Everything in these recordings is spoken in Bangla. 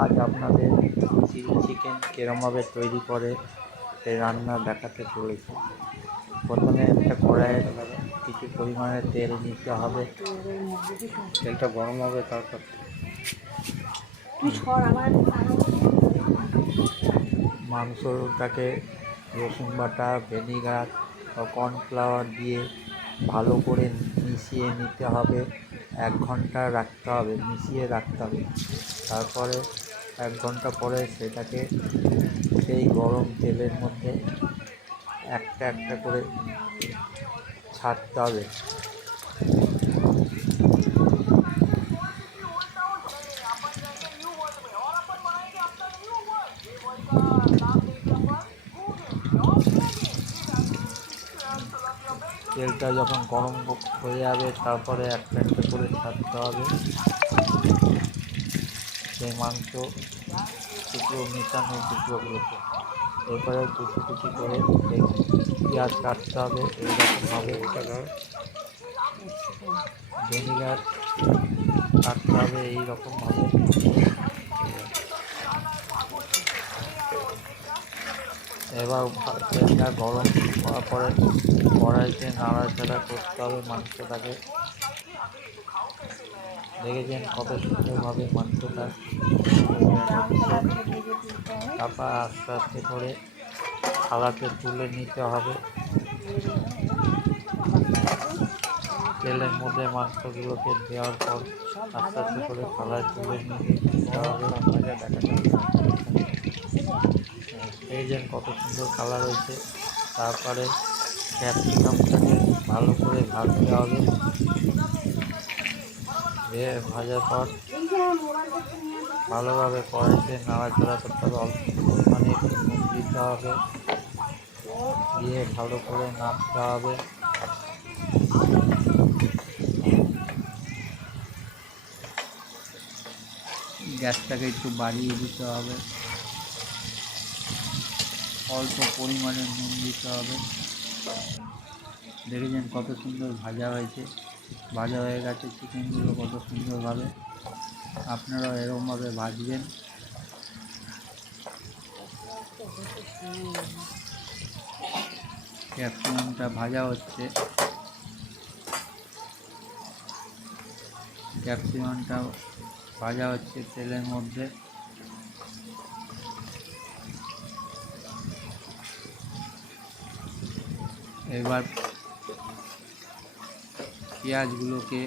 আজ আপনাদের চিলি চিকেন কীরমভাবে তৈরি করে সেই রান্না দেখাতে চলেছি। প্রথমে একটা কড়াইয়ে কিছু পরিমাণে তেল নিতে হবে। তেলটা গরম হবে, তারপর মাংসটাকে রসুন বাটা, ভিনেগার বা কর্নফ্লাওয়ার দিয়ে ভালো করে মিশিয়ে নিতে হবে। 1 ঘন্টা রাখতে হবে, মিশিয়ে রাখতে হবে। তারপরে 1 ঘন্টা পরে সেটাকে সেই গরম তেলের মধ্যে একটা একটা করে ছাড়তে হবে। তেলটা যখন গরম হয়ে যাবে তারপরে একটা একটা করে ছাড়তে হবে। সেই মাংস টুকরো মেশানো টুকরোগুলোকে এরপরে কুচি কুচি করে সেই পেঁয়াজ কাটতে হবে। এইরকমভাবে ভিনেগার কাটতে হবে এইরকমভাবে। এবার তেলটা গরম হওয়ার পরে কড়াইতে নাড়াচাড়া করতে হবে মাংসটাকে। দেখেছেন কত সুন্দরভাবে মাংসটা তারপর আস্তে আস্তে করে থালাতে তুলে নিতে হবে। তেলের মধ্যে মাংসগুলোকে দেওয়ার পর আস্তে আস্তে করে থালায় তুলে নিতে হবে। এই যে কত সুন্দর কালার হয়েছে। তারপরে ক্যাপসিকামটাকে ভালো করে ভাজতে হবে। ভাজার পর ভালোভাবে কড়াইতে নাড়াচাড়া করতে হবে। অল্প পরিমাণে একটু নুন দিতে হবে, দিয়ে ভালো করে নাড়তে হবে। গ্যাসটাকে একটু বাড়িয়ে দিতে হবে, অল্প পরিমাণে নুন দিতে হবে। দেখেছেন কত সুন্দর ভাজা হয়েছে, ভাজা হয়ে গেছে চিকেনগুলো কত সুন্দরভাবে। আপনারাও এরকমভাবে ভাজবেন। ক্যাপসিকামটা ভাজা হচ্ছে, ক্যাপসিকামটা ভাজা হচ্ছে তেলের মধ্যে। এবার পেঁয়াজগুলোকে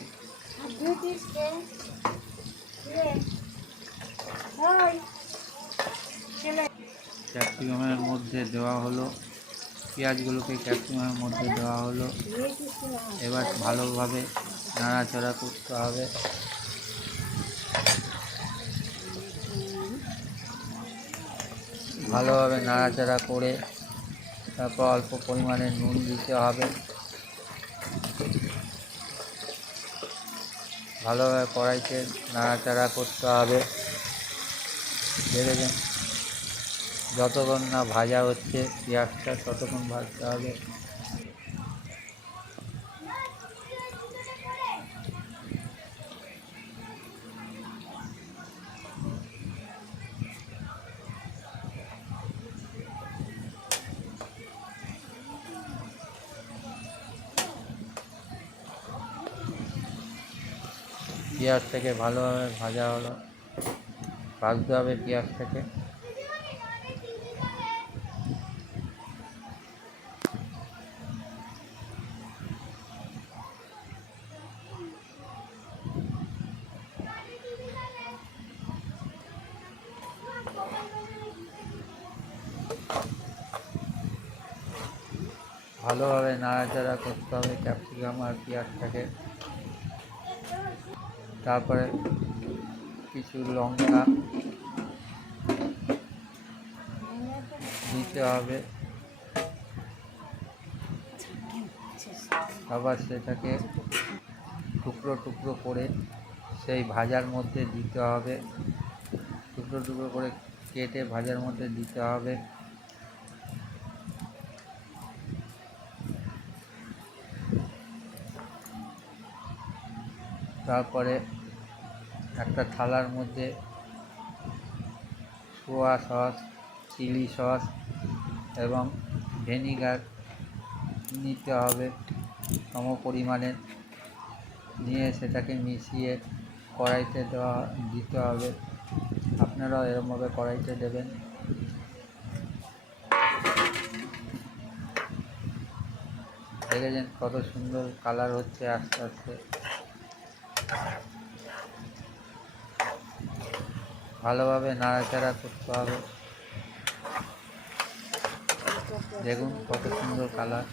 ক্যাপসিকামের মধ্যে দেওয়া হলো, পেঁয়াজগুলোকে ক্যাপসিকামের মধ্যে দেওয়া হলো। এবার ভালোভাবে নাড়াচাড়া করতে হবে। ভালোভাবে নাড়াচাড়া করে তারপর অল্প পরিমাণে নুন দিতে হবে। ভালোভাবে কড়াইতে নাড়াচাড়া করতে হবে। দেখেছেন যতক্ষণ না ভাজা হচ্ছে পেঁয়াজটা ততক্ষণ ভাজতে হবে। পেঁয়াজটাকে ভালোভাবে ভাজতে হবে পেঁয়াজটাকে। ভালোভাবে নাড়াচাড়া করতে হবে ক্যাপসিকাম আর পেঁয়াজটাকে। তারপরে কিছু লঙ্কা দিতে হবে। আবার সেটাকে টুকরো টুকরো করে সেই ভাজার মধ্যে দিতে হবে, টুকরো টুকরো করে কেটে ভাজার মধ্যে দিতে হবে। তারপরে একটা থালার মধ্যে সোয়া সস, চিলি সস এবং ভিনিগার নিতে হবে সম পরিমাণে, নিয়ে সেটাকে মিশিয়ে কড়াইতে দিতে হবে। আপনারাও এরকমভাবে কড়াইতে দেবেন। দেখেছেন কত সুন্দর কালার হচ্ছে আস্তে আস্তে। ভালোভাবে নাড়াচাড়া করতে হবে। দেখুন কত সুন্দর কালার।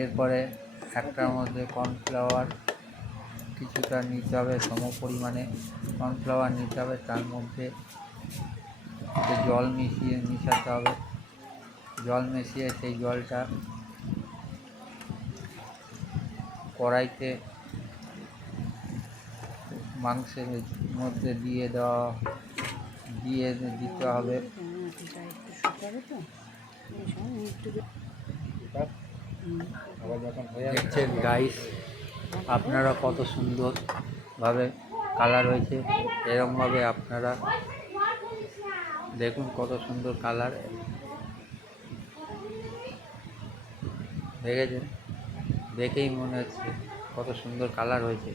এরপরে একটার মধ্যে কর্নফ্লাওয়ার কিছুটা নিতে হবে, সম পরিমাণে কর্নফ্লাওয়ার নিতে হবে। তার মধ্যে জল মিশাতে হবে। জল মিশিয়ে সেই জলটা কড়াইতে মাংসের মধ্যে দিয়ে দিতে হবে। দেখছেন গাইস, আপনারা কত সুন্দরভাবে কালার হয়েছে। এরকমভাবে আপনারা দেখুন কত সুন্দর কালার। দেখেছেন, দেখেই মনে হচ্ছে কত সুন্দর কালার হয়েছে,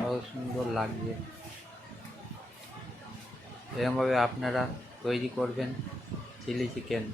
কত সুন্দর লাগছে। এরকমভাবে আপনারা তৈরি করবেন চিলি চিকেন।